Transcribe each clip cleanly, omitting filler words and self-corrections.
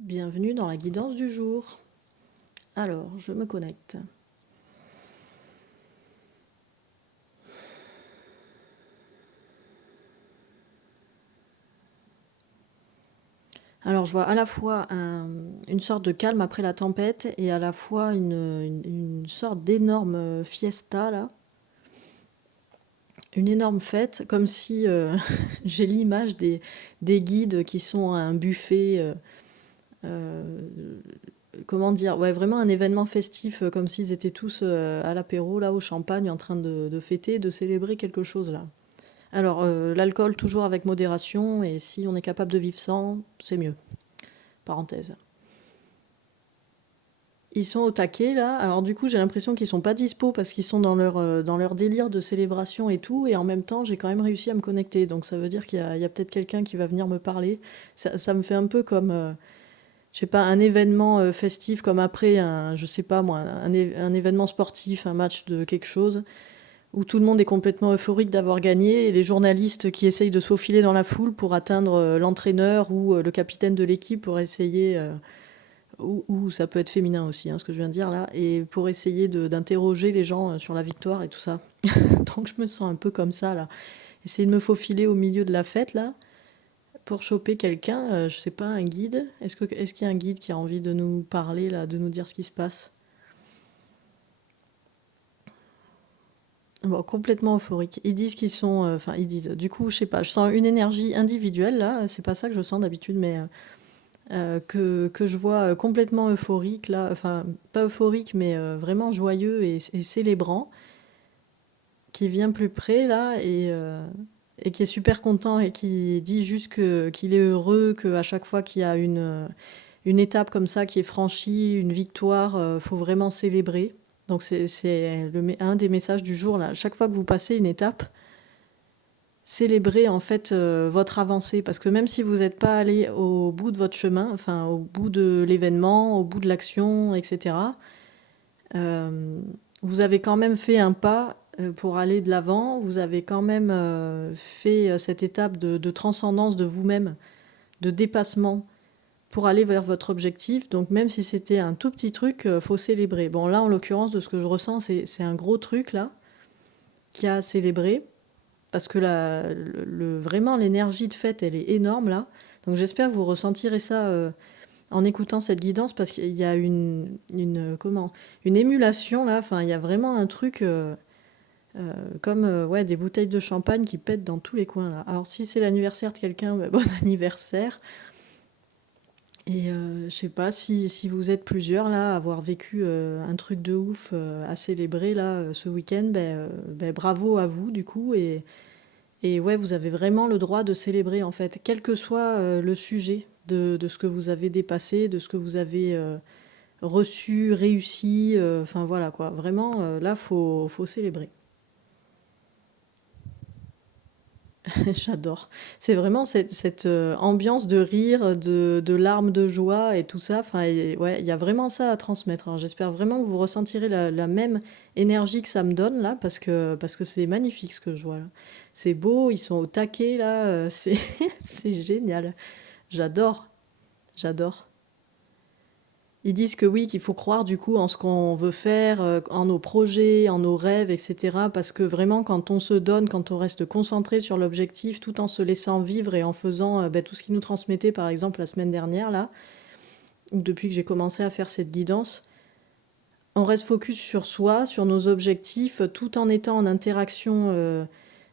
Bienvenue dans la guidance du jour. Alors, je me connecte. Alors, je vois à la fois une sorte de calme après la tempête et à la fois une sorte d'énorme fiesta, là. Une énorme fête, comme si j'ai l'image des guides qui sont à un buffet. Euh, comment dire? Ouais, vraiment un événement festif, comme s'ils étaient tous à l'apéro, là, au champagne, en train de fêter, de célébrer quelque chose, là. Alors, l'alcool toujours avec modération et si on est capable de vivre sans, c'est mieux. Parenthèse. Ils sont au taquet là, alors du coup j'ai l'impression qu'ils sont pas dispo parce qu'ils sont dans leur délire de célébration et tout, et en même temps j'ai quand même réussi à me connecter, donc ça veut dire qu'il y a peut-être quelqu'un qui va venir me parler. Ça me fait un peu comme, je sais pas, un événement festif comme après je sais pas moi, un événement sportif, un match de quelque chose, où tout le monde est complètement euphorique d'avoir gagné et les journalistes qui essayent de se faufiler dans la foule pour atteindre l'entraîneur ou le capitaine de l'équipe pour essayer, ou ça peut être féminin aussi, hein, ce que je viens de dire là, et pour essayer d'interroger les gens sur la victoire et tout ça. Donc je me sens un peu comme ça là. Essayer de me faufiler au milieu de la fête là pour choper quelqu'un, je sais pas, un guide. Est-ce qu'il y a un guide qui a envie de nous parler là, de nous dire ce qui se passe? Bon, complètement euphorique. Ils disent qu'ils sont, enfin ils disent. Du coup, je sais pas, je sens une énergie individuelle là. C'est pas ça que je sens d'habitude, mais que je vois complètement euphorique là. Enfin, pas euphorique, mais vraiment joyeux et célébrant, qui vient plus près là et qui est super content et qui dit juste qu'il est heureux, qu'à chaque fois qu'il y a une étape comme ça qui est franchie, une victoire, faut vraiment célébrer. Donc c'est un des messages du jour là. Chaque fois que vous passez une étape, célébrez en fait votre avancée, parce que même si vous n'êtes pas allé au bout de votre chemin, enfin au bout de l'événement, au bout de l'action, etc., euh, vous avez quand même fait un pas pour aller de l'avant, vous avez quand même fait cette étape de transcendance de vous-même, de dépassement pour aller vers votre objectif. Donc même si c'était un tout petit truc, faut célébrer. Bon là en l'occurrence de ce que je ressens, c'est un gros truc là qui a à célébrer, parce que vraiment l'énergie de fête elle est énorme là. Donc j'espère que vous ressentirez ça en écoutant cette guidance, parce qu'il y a une émulation là. Enfin il y a vraiment un truc comme ouais, des bouteilles de champagne qui pètent dans tous les coins là. Alors si c'est l'anniversaire de quelqu'un, bah, bon anniversaire. Et je sais pas si vous êtes plusieurs là à avoir vécu un truc de ouf à célébrer là ce week-end, bravo à vous du coup. Et ouais, vous avez vraiment le droit de célébrer en fait, quel que soit le sujet de ce que vous avez dépassé, de ce que vous avez reçu, réussi. Enfin voilà quoi, vraiment là faut célébrer. J'adore. C'est vraiment cette ambiance de rire, de larmes de joie et tout ça. Enfin, ouais, il y a vraiment ça à transmettre. Alors, j'espère vraiment que vous ressentirez la même énergie que ça me donne là, parce que c'est magnifique ce que je vois là. C'est beau, ils sont au taquet là, c'est c'est génial. J'adore, j'adore. Ils disent que oui, qu'il faut croire du coup en ce qu'on veut faire, en nos projets, en nos rêves, etc. Parce que vraiment, quand on se donne, quand on reste concentré sur l'objectif, tout en se laissant vivre et en faisant tout ce qu'ils nous transmettaient, par exemple la semaine dernière, là, ou depuis que j'ai commencé à faire cette guidance, on reste focus sur soi, sur nos objectifs, tout en étant en interaction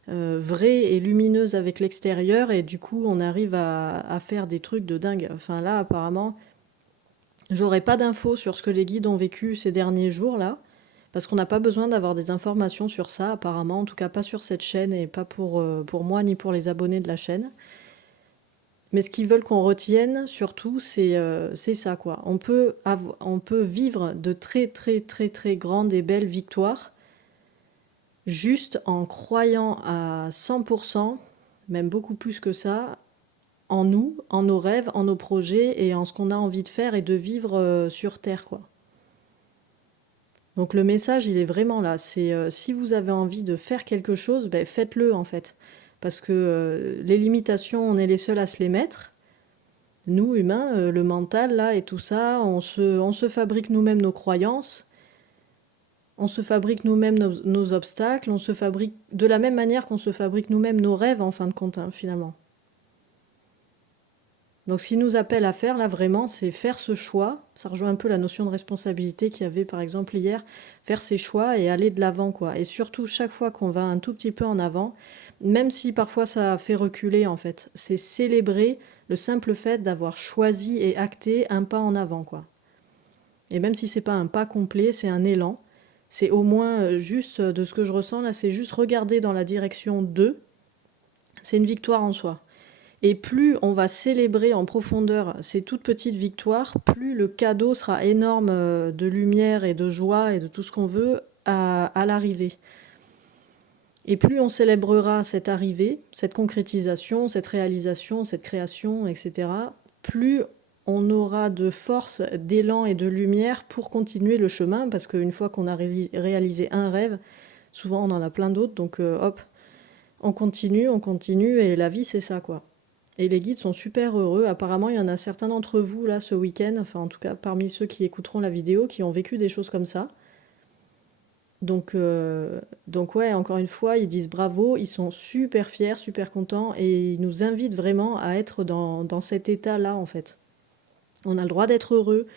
vraie et lumineuse avec l'extérieur, et du coup, on arrive à faire des trucs de dingue. Enfin là, apparemment, j'aurais pas d'infos sur ce que les guides ont vécu ces derniers jours là, parce qu'on n'a pas besoin d'avoir des informations sur ça apparemment, en tout cas pas sur cette chaîne et pas pour moi ni pour les abonnés de la chaîne. Mais ce qu'ils veulent qu'on retienne surtout, c'est ça quoi. On peut vivre de très très très très grandes et belles victoires juste en croyant à 100%, même beaucoup plus que ça, en nous, en nos rêves, en nos projets et en ce qu'on a envie de faire et de vivre sur Terre quoi. Donc le message, il est vraiment là. C'est si vous avez envie de faire quelque chose, ben, faites-le en fait. Parce que les limitations, on est les seuls à se les mettre. Nous, humains, le mental, là, et tout ça, on se fabrique nous-mêmes nos croyances, on se fabrique nous-mêmes nos obstacles, on se fabrique de la même manière qu'on se fabrique nous-mêmes nos rêves, en fin de compte, hein, finalement. Donc ce qui nous appelle à faire, là, vraiment, c'est faire ce choix. Ça rejoint un peu la notion de responsabilité qu'il y avait, par exemple, hier. Faire ses choix et aller de l'avant, quoi. Et surtout, chaque fois qu'on va un tout petit peu en avant, même si parfois ça fait reculer, en fait, c'est célébrer le simple fait d'avoir choisi et acté un pas en avant, quoi. Et même si c'est pas un pas complet, c'est un élan. C'est au moins juste de ce que je ressens là, c'est juste regarder dans la direction de. C'est une victoire en soi. Et plus on va célébrer en profondeur ces toutes petites victoires, plus le cadeau sera énorme de lumière et de joie et de tout ce qu'on veut à l'arrivée. Et plus on célébrera cette arrivée, cette concrétisation, cette réalisation, cette création, etc., plus on aura de force, d'élan et de lumière pour continuer le chemin, parce qu'une fois qu'on a réalisé un rêve, souvent on en a plein d'autres, donc hop, on continue, et la vie c'est ça, quoi. Et les guides sont super heureux. Apparemment, il y en a certains d'entre vous, là, ce week-end, enfin en tout cas parmi ceux qui écouteront la vidéo, qui ont vécu des choses comme ça. Donc ouais, encore une fois, ils disent bravo, ils sont super fiers, super contents, et ils nous invitent vraiment à être dans cet état-là, en fait. On a le droit d'être heureux,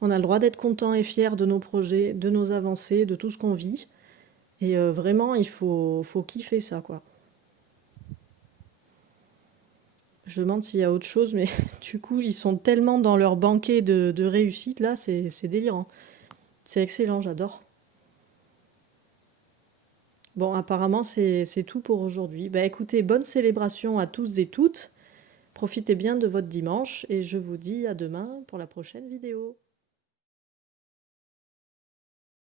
on a le droit d'être content et fier de nos projets, de nos avancées, de tout ce qu'on vit. Et vraiment, il faut kiffer ça, quoi. Je demande s'il y a autre chose, mais du coup, ils sont tellement dans leur banquet de réussite, là, c'est délirant. C'est excellent, j'adore. Bon, apparemment, c'est tout pour aujourd'hui. Bah écoutez, bonne célébration à tous et toutes. Profitez bien de votre dimanche et je vous dis à demain pour la prochaine vidéo.